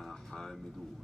لنا حامدون.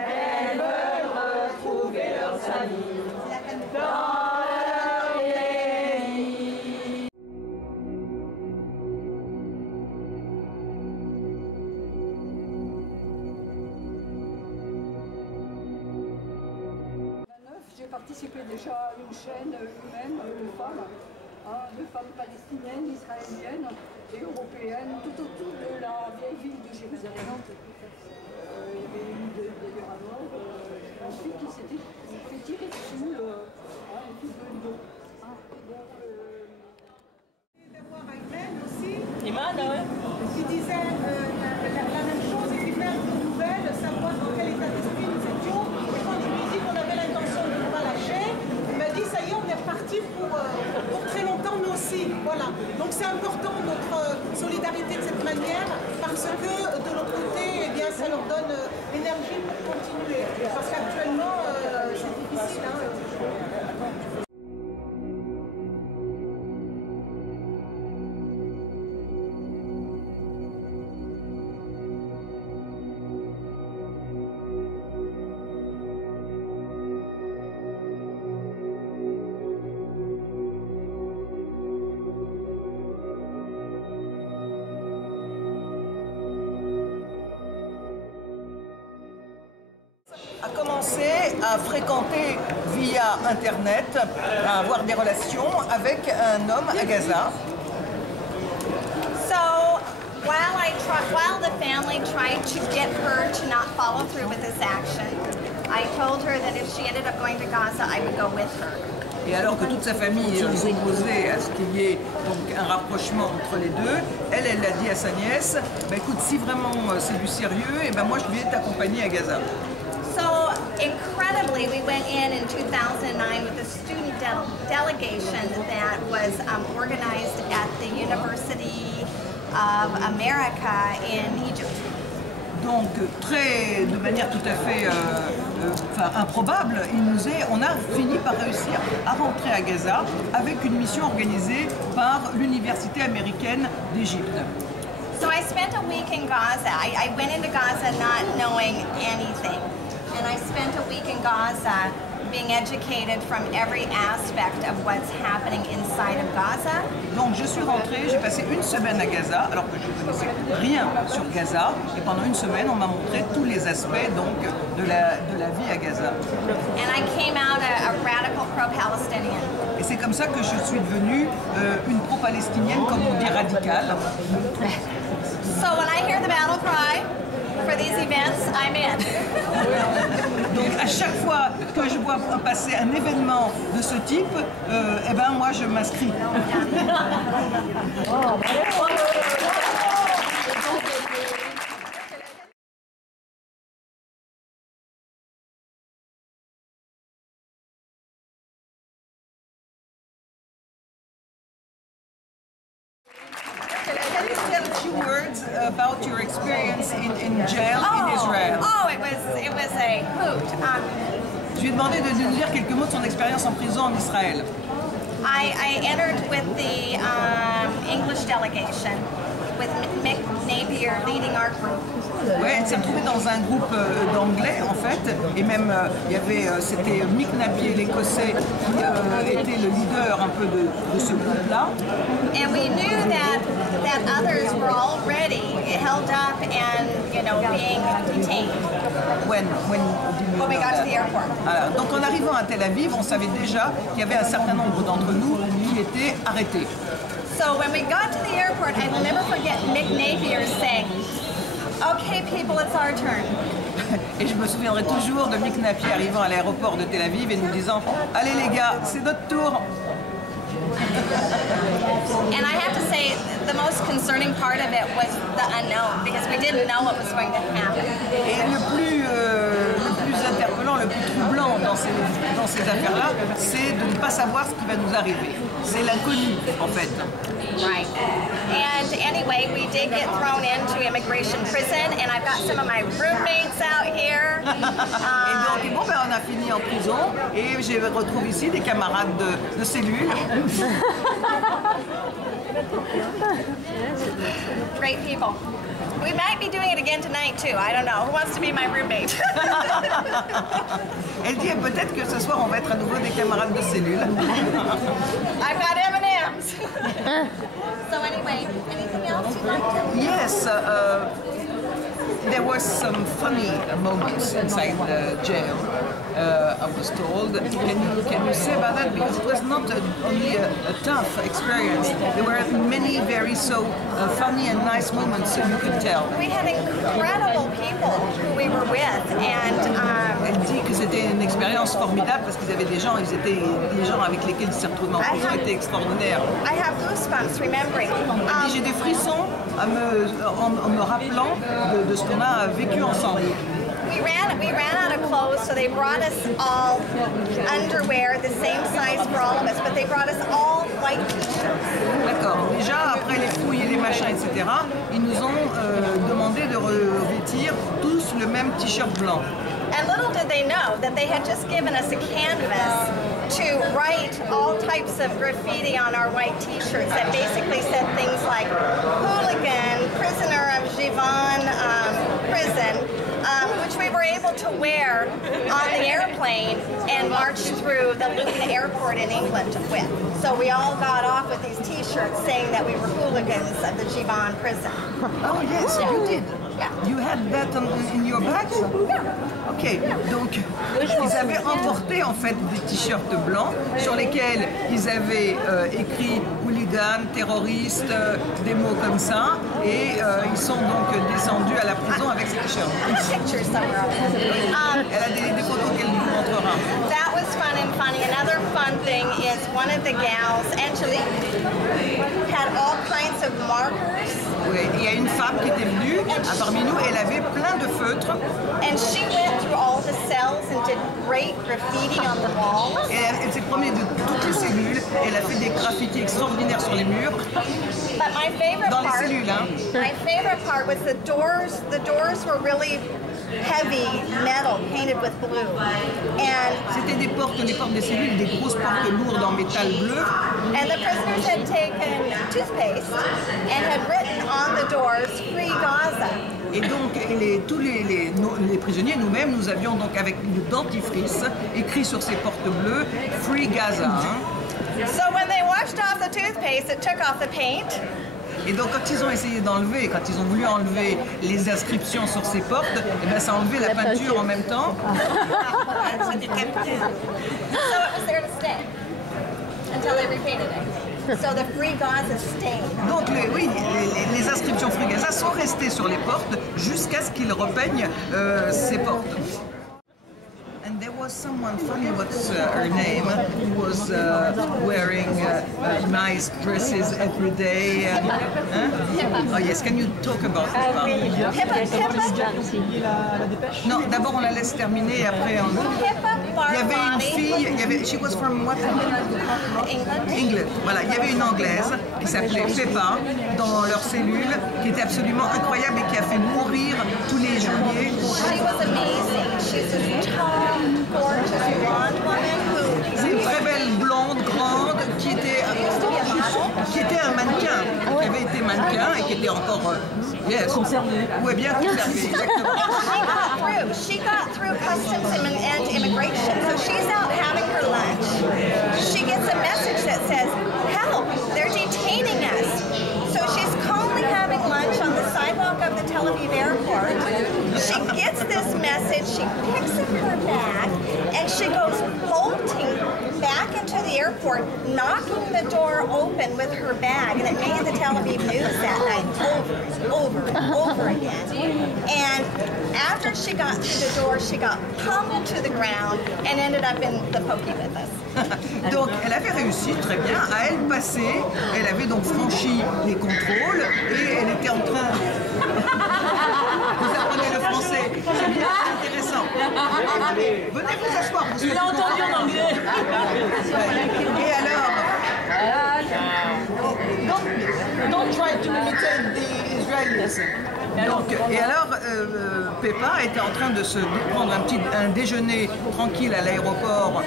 Elles veulent retrouver leurs amis dans leur pays. J'ai participé déjà à une chaîne humaine de femmes palestiniennes, israéliennes et européennes, tout autour de la vieille ville de Jérusalem. Il y avait une d'ailleurs à mort, une fille qui s'était fait tirer dessus, une fille de dos. D'avoir Ayman aussi, Imane, qui disait la même chose et qui fait une nouvelle, savoir dans quel état d'esprit nous étions. Et quand je lui ai dit qu'on avait l'intention de ne pas lâcher, il m'a dit ça y est, on est reparti pour très longtemps, nous aussi. Voilà. Donc c'est important notre solidarité de cette manière parce que de l'autre côté, eh bien, ça leur donne l'énergie pour continuer. Parce qu'actuellement, c'est difficile. A commencé à fréquenter via Internet, à avoir des relations avec un homme à Gaza. So while the family tried to get her to not follow through with this action, I told her that if she ended up going to Gaza, I would go with her. Et alors que toute sa famille s'opposait à ce qu'il y ait donc un rapprochement entre les deux, elle l'a dit à sa nièce, bah, écoute, si vraiment c'est du sérieux, et ben moi je vais t'accompagner à Gaza. So incredibly, we went in 2009 with a student delegation that was organized at the University of America in Egypt. Donc de manière tout à fait improbable, on a fini par réussir à rentrer à Gaza avec une mission organisée par l'Université américaine d'Égypte. So I spent a week in Gaza. I went into Gaza not knowing anything. And I spent a week in Gaza being educated from every aspect of what's happening inside of Gaza. Donc je suis rentrée, j'ai passé une semaine à Gaza, alors que je ne connaissais rien sur Gaza. Et pendant une semaine, on m'a montré tous les aspects donc, de la vie à Gaza. And I came out a radical pro-Palestinian. Et c'est comme ça que je suis devenue une pro-palestinienne, comme on dit radicale. So when I hear the battle cry for these events, I'm in. Donc à chaque fois que je vois passer un événement de ce type, eh ben moi je m'inscris. Can you tell a few words about your experience in jail in Israel? Oh, it was a hoot. Je lui ai demandé de nous dire quelques mots de son expérience en prison en Israël. I entered with the English delegation, with Mick Napier leading our group. Ouais, elle s'est retrouvée dans un groupe d'anglais en fait, et même il y avait, c'était Mick Napier, l'Écossais, qui était le leader un peu de ce groupe-là. And we knew that others were already held up and, you know, being detained. When we got to the airport. Alors, donc en arrivant à Tel Aviv, on savait déjà qu'il y avait un certain nombre d'entre nous qui étaient arrêtés. So when we got to the airport, I will never forget Mick Napier saying, "Okay, people, it's our turn." Et je me souviendrai toujours de Mick Napier arrivant à l'aéroport de Tel Aviv et nous disant « Allez les gars, c'est notre tour !» And I have to say, the most concerning part of it was the unknown, because we didn't know what was going to happen. Et le plus interpellant, le plus troublant dans ces affaires-là, c'est de ne pas savoir ce qui va nous arriver. C'est l'inconnu, en fait. Right. And anyway, we did get thrown into immigration prison, and I've got some of my roommates out here. Et donc, bon, ben, on a fini en prison, et je retrouve ici des camarades de cellule. Great people. We might be doing it again tonight too. I don't know. Who wants to be my roommate? Elle dit peut-être que ce soir on va être à nouveau des camarades de cellule. I've got M&M's. So anyway, anything else you'd like to? Yes. There were some funny moments inside the jail, I was told. Can you say about that? Because it was not only a tough experience. There were many very funny and nice moments you could tell. We had incredible people who we were with, and elle dit que c'était une expérience formidable parce qu'ils avaient des gens, les gens avec lesquels ils se retrouvaient en prison étaient extraordinaires. I have goosebumps remembering. Elle dit j'ai des frissons en me rappelant de ce qu'on a vécu ensemble. We ran out of clothes, so they brought us all underwear, the same size for all of us, but they brought us all white t-shirts. D'accord. Déjà, après les fouilles et les machins, etc., ils nous ont demandé de revêtir tous le même t-shirt blanc. And little did they know that they had just given us a canvas to write all types of graffiti on our white t-shirts that basically said things like hooligan, prisoner of Jivan prison, which we were able to wear on the airplane and march through the Luton airport in England with. So we all got off with these t-shirts saying that we were hooligans of the Jivan prison. Oh yes, you did. Yeah. You had that in your bag? Yeah. Ok, donc ils avaient emporté en fait des t-shirts blancs sur lesquels ils avaient écrit hooligan, terroriste, des mots comme ça, et ils sont donc descendus à la prison avec ces t-shirts. Elle a des photos qu'elle nous montrera. That was fun and funny. Another fun thing is one of the gals, Angelique, had all kinds of markers. Oui, il y a une femme qui était venue parmi nous, elle avait plein de feutres. And she went through all the cells and did great graffiti on the walls. Et elle s'est promenée de toutes les cellules, elle a fait des graffitis extraordinaires sur les murs. But my favorite Dans les part, cellules, hein. my favorite part was the doors. The doors were really heavy metal painted with blue. And C'était les portes des cellules, des grosses portes lourdes en métal bleu. the prisoners had taken toothpaste and had written on the doors "Free Gaza." Et donc, tous les prisonniers, nous-mêmes, nous avions donc avec le dentifrice écrit sur ces portes bleues « Free Gaza hein. ». So when they washed off the toothpaste, it took off the paint. Et donc, quand ils ont essayé d'enlever, quand ils ont voulu enlever les inscriptions sur ces portes, eh ben, ça a enlevé la peinture en même temps. So it was there to stay until they repainted it. So the Free Gaza stayed. Donc, les inscriptions Free Gaza sont restées sur les portes jusqu'à ce qu'ils repeignent ces portes. was someone, funny what's her name, who was wearing nice dresses every day. Oh yes, can you talk about Pippa? Non, d'abord on la laisse terminer et après on... Il y avait une fille, she was from what country? England. Voilà, il y avait une Anglaise qui s'appelait Pippa dans leur cellule, qui était absolument incroyable et qui a fait mourir tous les geôliers. She was amazing. She's a tall, gorgeous blonde woman who... C'est une très belle blonde, grande, qui était un mannequin, qui avait été mannequin et qui était encore conservée. Oui, bien conservée, exactement. She got through customs and immigration, so she's out having her lunch. She gets a message that says, help, they're detaining us. So she's calmly having lunch on the sidewalk of the Tel Aviv airport. She gets this message, she picks up her bag, and she goes bolting back into the airport, knocking the door open with her bag, and it made the Tel Aviv news that night over and over again. And after she got through the door, she got pummeled to the ground and ended up in the pokey with us. Donc elle avait réussi très bien à elle passer, elle avait donc franchi les contrôles et elle était en train... Vous apprenez le français, c'est bien intéressant. Venez vous asseoir. Il a entendu en anglais. Et alors... Don't try to imitate the Israelis. Donc, et alors, Pippa était en train de se prendre un déjeuner tranquille à l'aéroport,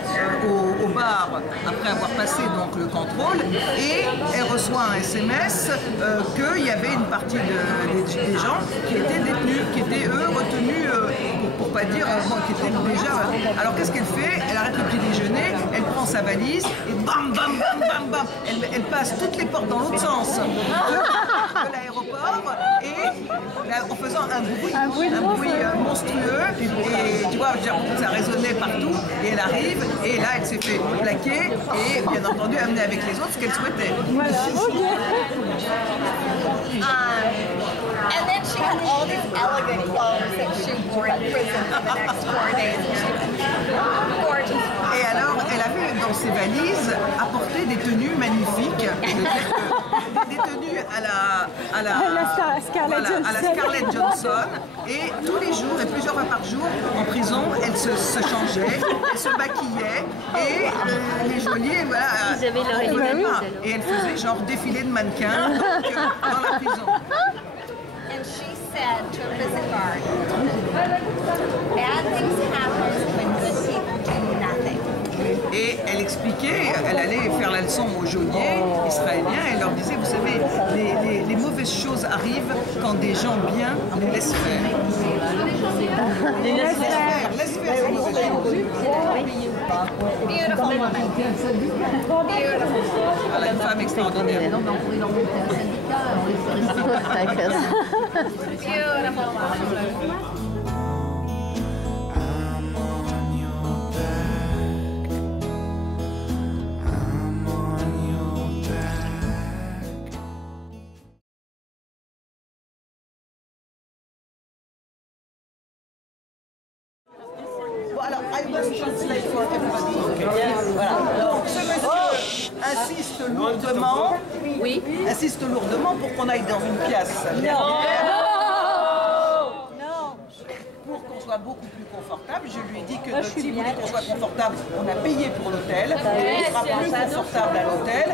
au bar, après avoir passé donc le contrôle, et elle reçoit un SMS qu'il y avait une partie des gens qui étaient détenus, qui étaient eux retenus, pour pas dire, qui étaient déjà... Alors qu'est-ce qu'elle fait? Elle arrête le petit déjeuner, elle prend sa valise, et bam, bam, bam, bam, bam, elle passe toutes les portes dans l'autre sens de l'aéroport, et en faisant un bruit monstrueux, et tu vois, ça résonnait partout, et elle arrive, et là elle s'est fait plaquer, et bien entendu amener avec les autres ce qu'elle souhaitait. And then she had all these elegant clothes that she wore in prison for the next 4 days. Gorgeous. Et alors, elle avait dans ses valises apporté des tenues magnifiques, des tenues à la Scarlett Johansson, et tous les jours et plusieurs fois par jour en prison, elle se changeait, elle se maquillait, et les geôliers, voilà, ils avaient leur élément. Et elle faisait genre défilé de mannequins dans la prison. And she said to a prison guard, bad things happen when good people do nothing. Et elle expliquait, elle allait faire la leçon aux geôliers israéliens, et elle leur disait, vous savez, les mauvaises choses arrivent quand des gens bien les laissent faire. Les laissent faire ces mauvaises choses. Beautiful woman. Beautiful. Elle est une femme extraordinaire. Beautiful woman. Alors, I must translate for everybody. Voilà. Donc, ce monsieur insiste lourdement pour qu'on aille dans une pièce. Pour qu'on soit beaucoup plus confortable, je lui ai dit que si vous voulez qu'on soit confortable, on a payé pour l'hôtel, on sera plus confortable à l'hôtel,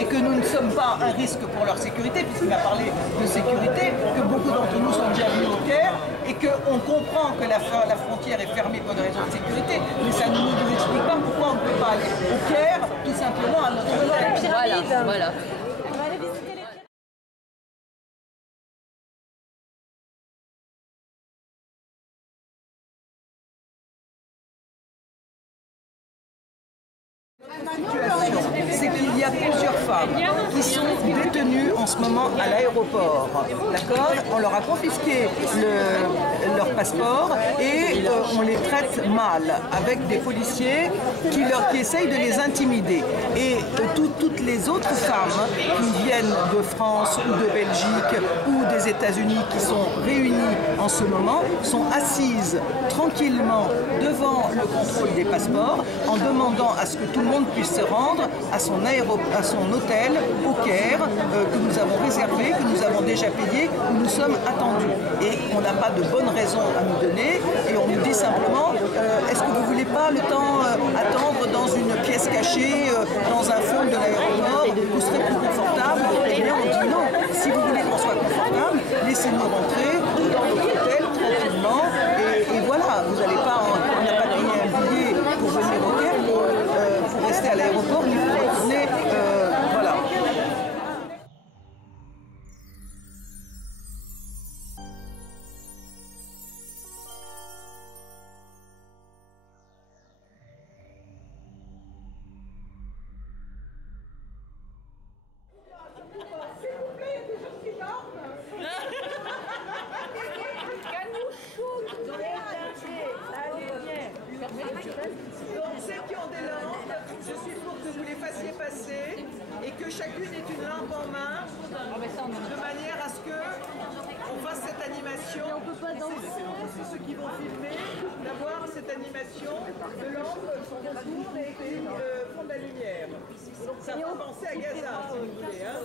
et que nous ne sommes pas un risque pour leur sécurité, puisqu'il m'a parlé de sécurité, que beaucoup d'entre nous sont déjà venus au Caire, et qu'on comprend que la frontière est fermée pour des raisons de sécurité, mais ça ne nous explique pas pourquoi on ne peut pas aller au Caire, tout simplement à notre hôtel. Voilà. C'est qu'il y a plusieurs femmes qui sont détenues en ce moment à l'aéroport. D'accord ? On leur a confisqué leur passeport et on les traite mal avec des policiers qui essayent de les intimider. Et toutes les autres femmes qui viennent de France ou de Belgique ou des États-Unis qui sont réunies en ce moment sont assises tranquillement devant le contrôle des passeports en demandant à ce que tout le monde puisse se rendre à son hôtel au Caire que nous avons réservé, que nous avons déjà payé, où nous sommes attendus. Et on n'a pas de bonne raison à nous donner et on nous dit simplement est-ce que vous ne voulez pas le temps attendre dans une pièce cachée, dans un fond de l'aéroport, vous serez plus confortable? Eh bien on dit non, si vous voulez qu'on soit confortable, laissez-nous rentrer dans notre hôtel tranquillement et voilà, vous n'allez pas, on n'a pas payé un billet pour venir au Caire pour rester à l'aéroport ni pour retourner, voilà. Donc, ceux qui ont des lampes, je suis pour que vous les fassiez passer et que chacune ait une lampe en main de manière à ce que on fasse cette animation. C'est ceux qui vont filmer d'avoir cette animation de lampes autour et qui font de la lumière. Donc ça fait penser à Gaza, si vous voulez. Hein.